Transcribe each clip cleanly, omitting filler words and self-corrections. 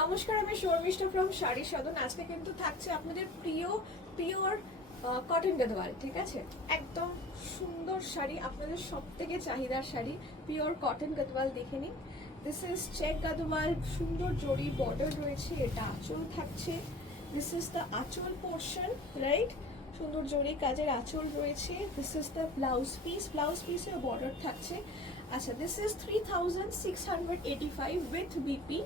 নমস্কার, আমি শর্মিষ্ঠা ফ্রম শাড়ি সদন। আজকে কিন্তু থাকছে আপনাদের প্রিয় পিওর কটন গাদওয়াল। ঠিক আছে, একদম সুন্দর শাড়ি, আপনাদের সব থেকে চাহিদার শাড়ি পিওর কটন গাদওয়াল। দেখে নিন, দিস ইজ চেক গাদওয়াল, সুন্দর জড়ি বর্ডার রয়েছে, এটা আঁচল থাকছে। দিস ইজ দ্য আঁচল পোর্শন, রাইট? সুন্দর জড়ি কাজের আঁচল রয়েছে। দিস ইজ দ্য ব্লাউজ পিসের বর্ডার থাকছে। আচ্ছা, দিস ইজ 3685 উইথ বিপি।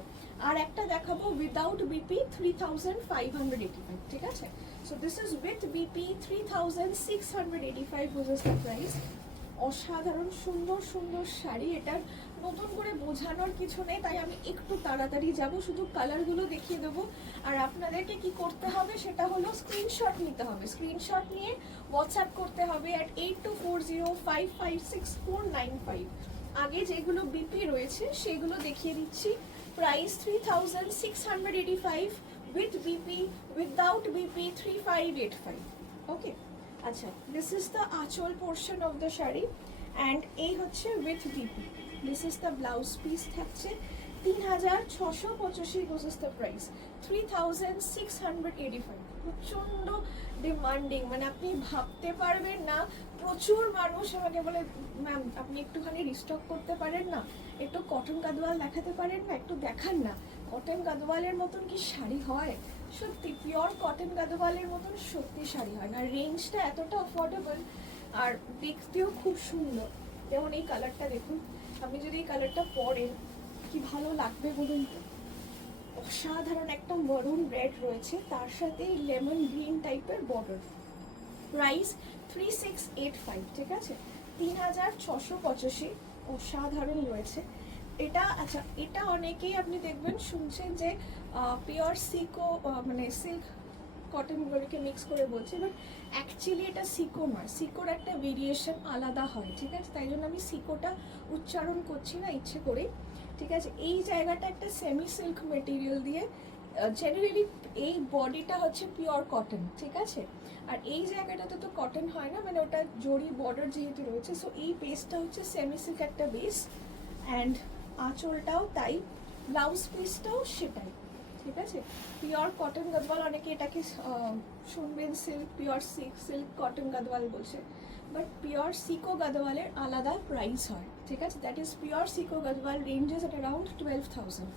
আর একটা দেখাবো উইদাউট বিপি 3585, ঠিক আছে? So this is with B 3685 is the price. অসাধারণ সুন্দর সুন্দর শাড়ি, এটার নতুন করে বোঝানোর কিছু নেই, তাই আমি একটু তাড়াতাড়ি যাব, শুধু কালারগুলো দেখিয়ে দেবো। আর আপনাদেরকে কি করতে হবে সেটা হলো স্ক্রিনশট নিতে হবে। স্ক্রিনশট নিয়ে হোয়াটসঅ্যাপ করতে হবে at 8240556495। আগে যেগুলো বিপি রয়েছে সেগুলো দেখিয়ে দিচ্ছি। Price 3685 with BP, without BP 3585। ওকে, আচ্ছা, দিস ইজ দ্য আঁচল portion of the sari and এই হচ্ছে with BP. This is the blouse piece থাকছে 3685 ইজ দ্য প্রাইস। 3685 প্রচণ্ড ডিমান্ডিং, মানে আপনি ভাবতে পারবেন না। প্রচুর মানুষ আমাকে বলে, ম্যাম আপনি একটুখানি রিস্টক করতে পারেন না, একটু কটন গাদওয়াল দেখাতে পারেন না, একটু দেখান না। কটন গাদওয়ালের মতন কি শাড়ি হয়? সত্যি পিওর কটন গাদওয়ালের মতন সত্যি শাড়ি হয় না। রেঞ্জটা এতটা অ্যাফোর্ডেবল আর দেখতেও খুব সুন্দর। যেমন এই কালারটা দেখুন, আপনি যদি এই কালারটা পরেন কি ভালো লাগবে বলুন তো। অসাধারণ একটা মরুন রেড রয়েছে, তার সাথে লেমন গ্রিন টাইপের বর্ডার। প্রাইস 3685, ঠিক আছে? 3685 অসাধারণ রয়েছে এটা। আচ্ছা, এটা অনেকেই আপনি দেখবেন শুনছেন যে পিওর সিকো মানে সিল্ক কটনগুলোকে মিক্স করে বলছে, বাট অ্যাকচুয়ালি এটা সিকো নয়। সিকোর একটা ভেরিয়েশন আলাদা হয়, ঠিক আছে? তাই জন্য আমি সিকোটা উচ্চারণ করছি না ইচ্ছে করে, ঠিক আছে? এই জায়গাটা একটা সেমি সিল্ক মেটেরিয়াল দিয়ে, জেনারেলি এই বডিটা হচ্ছে পিওর কটন, ঠিক আছে? আর এই জায়গাটাতে তো কটন হয় না, মানে ওটা জড়ি বর্ডার যেহেতু রয়েছে, সো এই বেসটা হচ্ছে সেমি সিল্ক একটা বেস, অ্যান্ড আঁচলটাও তাই, ব্লাউজ পিসটাও সেটাই, ঠিক আছে? পিওর কটন গাদওয়াল, অনেকে এটাকে শুনবেন silk, pure silk cotton Gadwal বলছে, বাট পিওর সিকো গাদওয়ালের আলাদা প্রাইস হয়, ঠিক আছে? That is pure sico Gadwal ranges at around 12,000।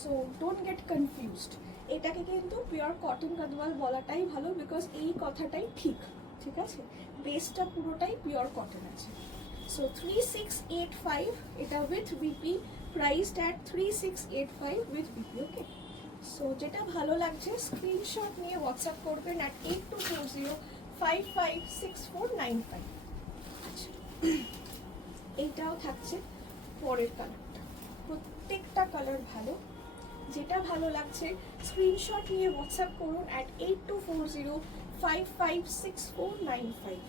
So don't get confused. এটাকে কিন্তু পিওর কটন গাদওয়াল বলাটাই ভালো, বিকজ এই কথাটাই ঠিক, ঠিক আছে? বেসটা পুরোটাই পিওর কটন আছে। সো 3685 এটা with BP, priced at 3685 with BP. Okay, so যেটা ভালো লাগছে স্ক্রিনশট নিয়ে হোয়াটসঅ্যাপ করবেন at 8240556495। আচ্ছা, এইটাও থাকছে পরের কালারটা। প্রত্যেকটা কালার ভালো, যেটা ভালো লাগছে স্ক্রিনশট নিয়ে হোয়াটসঅ্যাপ করুন at 8240556495।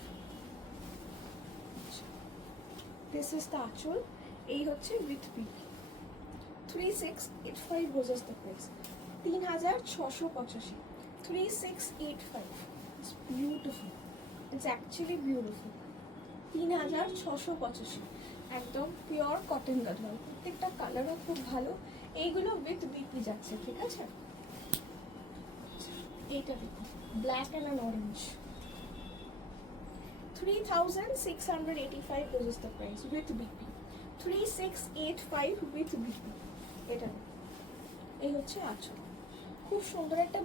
দিস ইজ দ্য আঁচল, এই হচ্ছে উইথ বিপি। 3685 বোঝাস the price. 3685, 3685। It's beautiful, it's actually beautiful. 3685, একদম পিওর কটন গাদওয়াল। প্রত্যেকটা কালারও খুব ভালো। এইগুলো উইথ বিপি যাচ্ছে, ঠিক আছে? এইটা দেখুন, black and an orange. 3685 is the price with BP. 3685 with BP. এটা এই হচ্ছে আঁচল। খুব সুন্দর একটা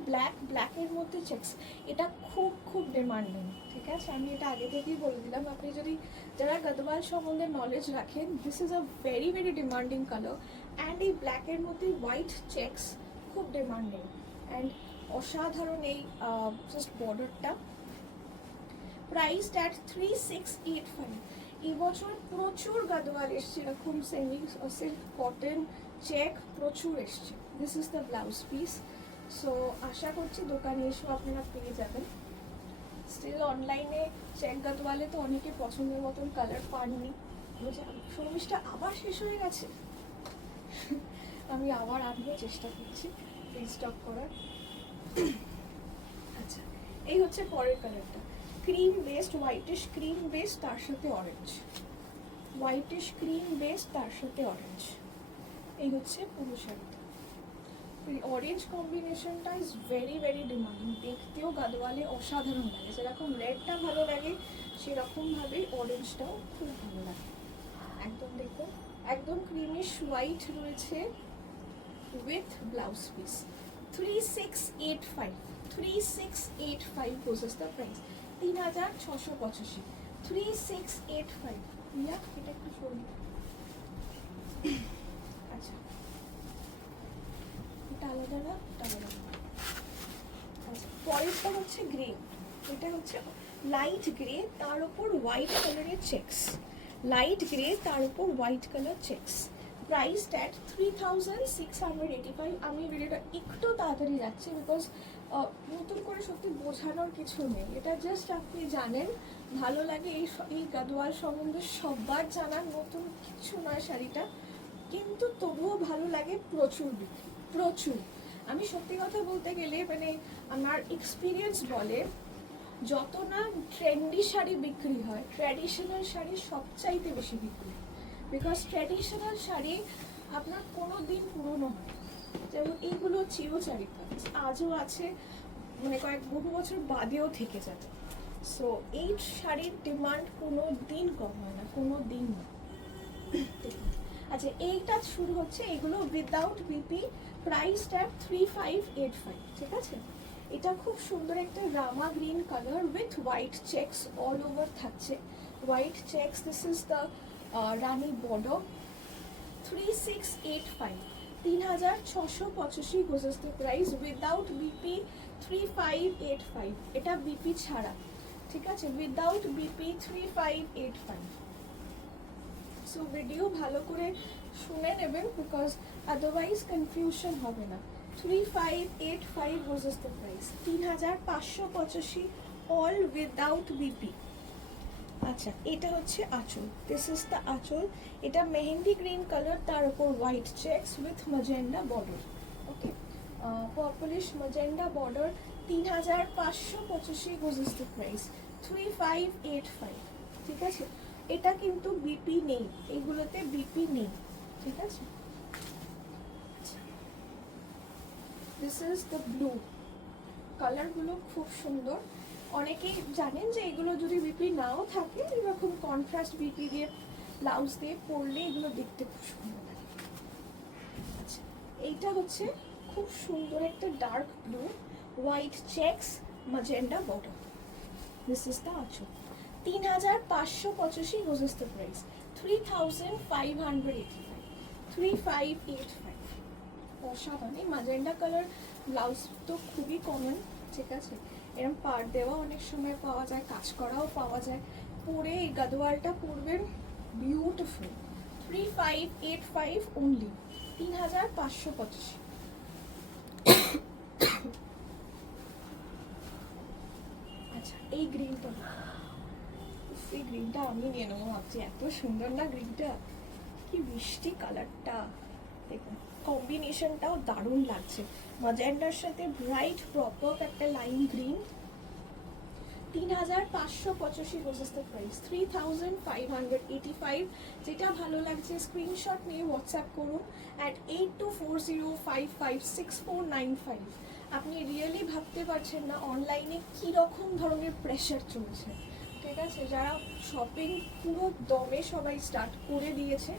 ব্ল্যাকের মধ্যে চেকস। এটা খুব খুব ডিমান্ডিং, ঠিক আছে? আমি এটা আগে থেকেই বলে দিলাম। আপনি যদি যারা গাদওয়াল সম্বন্ধে নলেজ রাখেন, this is a very very demanding colour. And এই ব্ল্যাকের মধ্যে হোয়াইট চেকস খুব ডিমান্ডিং, অ্যান্ড অসাধারণ এই জাস্ট বর্ডারটা। Priced at 3685। এবছর প্রচুর গাদওয়াল এসছে এরকম সেমি সিল্ক কটন চেক, প্রচুর এসছে। This is the blouse piece. So আশা করছি দোকানে এসেও আপনারা পেয়ে যাবেন। স্টিল অনলাইনে চেক গাদওয়ালে তো অনেকে পছন্দের মতন কালার পাননি। শর্মিষ্ঠা আবার শেষ হয়ে গেছে। আমি আবার আনবো, চেষ্টা করছি রিস্টক করার। আচ্ছা, এই হচ্ছে পরের কালারটা। Cream based, whitish cream base, তার সাথে অরেঞ্জ। হোয়াইটিশ ক্রিম বেস, তার সাথে অরেঞ্জ। এই হচ্ছে পুরো শাড়িটা। এই অরেঞ্জ কম্বিনেশনটা ইজ ভেরি ভেরি ডিমান্ডিং, দেখতেও গাদোয়ালে অসাধারণ লাগে, যেরকম রেডটা ভালো লাগে সেরকমভাবেই অরেঞ্জটাও খুব ভালো লাগে। একদম দেখুন একদম ক্রিমিশ হোয়াইট রয়েছে with blouse piece. 3685, 3685 goes the price, 3685, 3685। Yeah এটা একটু সরু, আচ্ছা এটা আলাদা না, এটা আলাদা। আচ্ছা পরেরটা হচ্ছে গ্রে, এটা হচ্ছে লাইট গ্রে তার উপর হোয়াইট কালারের চেকস, লাইট গ্রে তার উপর white colour checks, price at 3685। আমি ভিডিওটা একটু তাড়াতাড়ি যাচ্ছি বিকজ নতুন করে সত্যি বোঝানোর কিছু নেই, এটা জাস্ট আপনি জানেন ভালো লাগে এই গাদোয়াল সম্বন্ধে সবার জানার নতুন কিছু নয় শাড়িটা, কিন্তু তবুও ভালো লাগে প্রচুর বিক্রি, প্রচুর। আমি সত্যি কথা বলতে গেলে মানে আমার এক্সপিরিয়েন্স বলে যত না ট্রেন্ডি শাড়ি বিক্রি হয় ট্র্যাডিশনাল শাড়ি সবচাইতে বেশি বিক্রি, বিকজ ট্র্যাডিশনাল শাড়ি আপনার কোনো দিন পুরনো হয়, যেমন এইগুলো চিরচারিতা আজও আছে, মানে বহু বছর বাদেও থেকে যাবে। সো এই শাড়ির ডিমান্ড কোনো দিন কম হয় না, কোনো দিন না। আচ্ছা এইটা শুরু হচ্ছে এগুলো উইদাউট বিপি, প্রাইস ট্যাগ 3585, ঠিক আছে। এটা খুব সুন্দর একটা Rama green colour with white checks all over থাকছে, white checks, this is the Rani border. 3685, 3685 goes the price without BP 3585, এটা বিপি ছাড়া, ঠিক আছে, উইদাউট বিপি 3585। সো ভিডিও ভালো করে শুনে নেবেন বিকজ আদারওয়াইজ কনফিউশন হবে না। 3585 goes the price, 3585 all without B. P এটা হচ্ছে আঁচল, দিস ইজ দ্য আঁচল, এটা মেহেন্দি গ্রিন কালার তার উপর white checks with magenta border, okay purplish magenta border, 3585 goes the price, 3585, ঠিক আছে। এটা কিন্তু বিপি নেই, এগুলোতে বিপি নেই, ঠিক আছে। দিস ইজ দ্য ব্লু, কালারগুলো খুব সুন্দর, অনেকেই জানেন যে এগুলো যদি বিপি নাও থাকে এরকম কন্ট্রাস্ট বিপি দিয়ে ব্লাউজ দিয়ে পরলে এগুলো দেখতে খুব সুন্দর লাগে। আচ্ছা এইটা হচ্ছে খুব সুন্দর একটা dark blue white checks magenta border, this is the আঁচল, 3585 গোজেস দ্য প্রাইস, 3585, 3585। অসাধারণ, এই ম্যাজেন্ডা কালার ব্লাউজ তো খুবই কমন, ঠিক আছে, এরকম পার দেওয়া অনেক সময় পাওয়া যায়, কাজ করাও পাওয়া যায়, পরে এই গাদোয়ালটা পরবেন বিউটিফুল। 3585 অনলি, 3585। আচ্ছা এই গ্রিনটা, এই গ্রিনটা আমি নিয়ে নেবো ভাবছি, এত সুন্দর না গ্রিনটা, কি মিষ্টি কালারটা, দেখুন কম্বিনেশনটাও দারুণ লাগছে, ম্যাজেন্ডার সাথে ব্রাইট প্রপার একটা lime green, 3585 goes the price, 3585। যেটা ভালো লাগছে স্ক্রিনশট নিয়ে হোয়াটসঅ্যাপ করুন অ্যাট 8240556495। আপনি রিয়েলি ভাবতে পারছেন না অনলাইনে কীরকম ধরনের প্রেশার চলছে, ঠিক আছে, যারা শপিং পুরো দমে সবাই স্টার্ট করে দিয়েছে,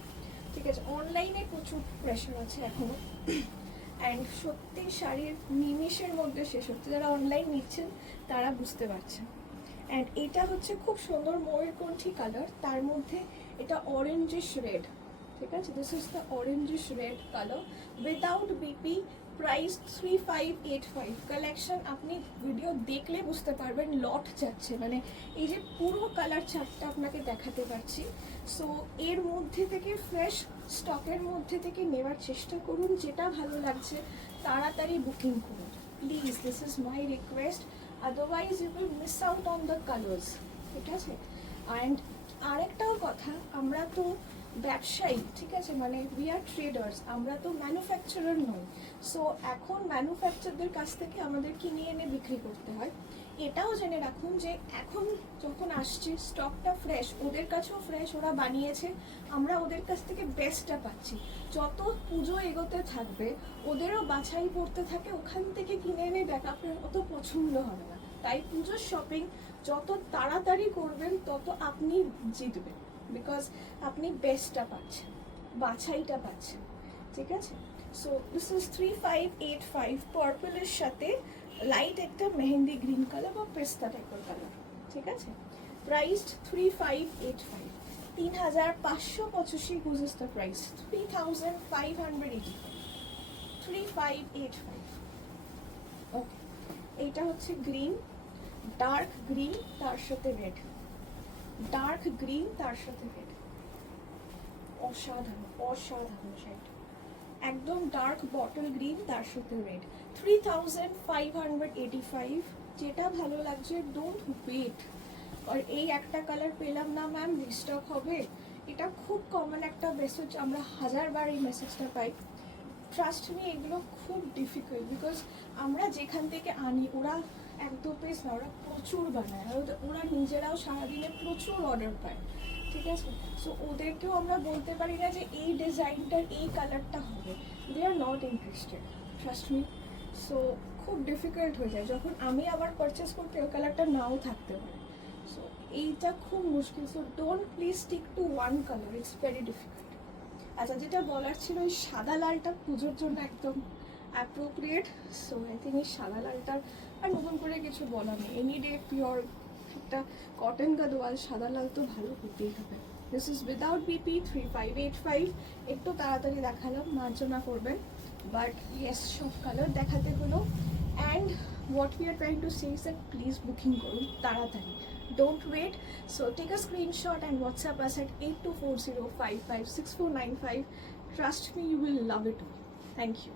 ঠিক আছে, অনলাইনে প্রচুর প্রেশার আছে এখনো, অ্যান্ড সত্যি শাড়ির নিমিষের মধ্যে শেষ হচ্ছে, যারা অনলাইন নিচ্ছেন তারা বুঝতে পারছেন। অ্যান্ড এটা হচ্ছে খুব সুন্দর ময়ূরকণ্ঠী কালার, তার মধ্যে এটা অরেঞ্জিশ রেড, ঠিক আছে, this is the orangish red colour without BP, price 3585। Collection আপনি ভিডিও দেখলে বুঝতে পারবেন লট যাচ্ছে, মানে এই যে পুরো কালার চার্টটা আপনাকে দেখাতে পারছি। সো এর মধ্যে থেকে ফ্রেশ স্টকের মধ্যে থেকে নেওয়ার চেষ্টা করুন, যেটা ভালো লাগছে তাড়াতাড়ি বুকিং করুন please, this is my request, otherwise you will miss out on the colours, ঠিক আছে। অ্যান্ড আরেকটাও কথা, আমরা তো ব্যবসায়ী, ঠিক আছে, মানে উই আর ট্রেডার্স, আমরা তো ম্যানুফ্যাকচারার নই। সো এখন ম্যানুফ্যাকচারদের কাছ থেকে আমাদের কিনে এনে বিক্রি করতে হয়। এটাও জেনে রাখুন যে এখন যখন আসছে স্টকটা ফ্রেশ, ওদের কাছেও ফ্রেশ, ওরা বানিয়েছে, আমরা ওদের কাছ থেকে বেস্টটা পাচ্ছি। যত পুজো এগোতে থাকবে ওদেরও বাছাই করতে থাকে, ওখান থেকে কিনে এনে দেখ আপনার অত পছন্দ হবে না। তাই পুজোর শপিং যত তাড়াতাড়ি করবেন তত আপনি জিতবেন, বিকজ আপনি বেস্টটা পাচ্ছেন, বাছাইটা পাচ্ছেন, ঠিক আছে। সো দিস ইজ 3585 পার্পলের সাথে লাইট একটা মেহেন্দি গ্রিন কালার বা পেস্তা টাইপের কালার, ঠিক আছে। Priced 3585, 3585 whose is the price, 3585, 3585। Okay, এইটা হচ্ছে গ্রিন, ডার্ক গ্রিন তার সাথে রেড, ডার্ক গ্রিন তার সাথে রেড, অসাধারণ অসাধারণ শেড, একদম ডার্ক বটল গ্রিন তার সাথে রেড, 3585। যেটা ভালো লাগছে ডোন্ট ওয়েট। আর এই একটা কালার পেলাম না ম্যাম, রিস্টক হবে, এটা খুব কমন একটা মেসেজ, আমরা হাজারবার এই মেসেজটা পাই। ট্রাস্ট মি, এগুলো খুব ডিফিকাল্ট, বিকজ আমরা যেখান থেকে আনি, ওরা এক দু পিস না, ওরা প্রচুর বানায়, আর ওরা নিজেরাও সারাদিনে প্রচুর অর্ডার পায়, ঠিক আছে। সো ওদেরকেও আমরা বলতে পারি না যে এই ডিজাইনটার এই কালারটা হবে, they are not interested, trust me. So খুব ডিফিকাল্ট হয়ে যায় যখন আমি আবার পারচেস করতে ওই কালারটা নাও থাকতে পারে। সো এইটা খুব মুশকিল। So don't please stick to one colour, it's very difficult. আচ্ছা, যেটা বলার ছিল, ওই সাদা লালটা পুজোর জন্য একদম অ্যাপ্রোপ্রিয়েট। সো আই থিঙ্ক এই সাদা লালটার আর নতুন করে কিছু বলা নেই, এনি ডে পিওর একটা কটন গাদোয়াল সাদা লাল তো ভালো হতেই হবে। This is without BP, 3585। একটু তাড়াতাড়ি দেখালাম, মার্জনা করবেন, বাট ইয়েস সব কালার দেখাতে হলো। And what we are trying to say is that please booking করুন তাড়াতাড়ি, don't wait. So take a screenshot and WhatsApp us at 8240556495. Trust me, you will love it all. Thank you.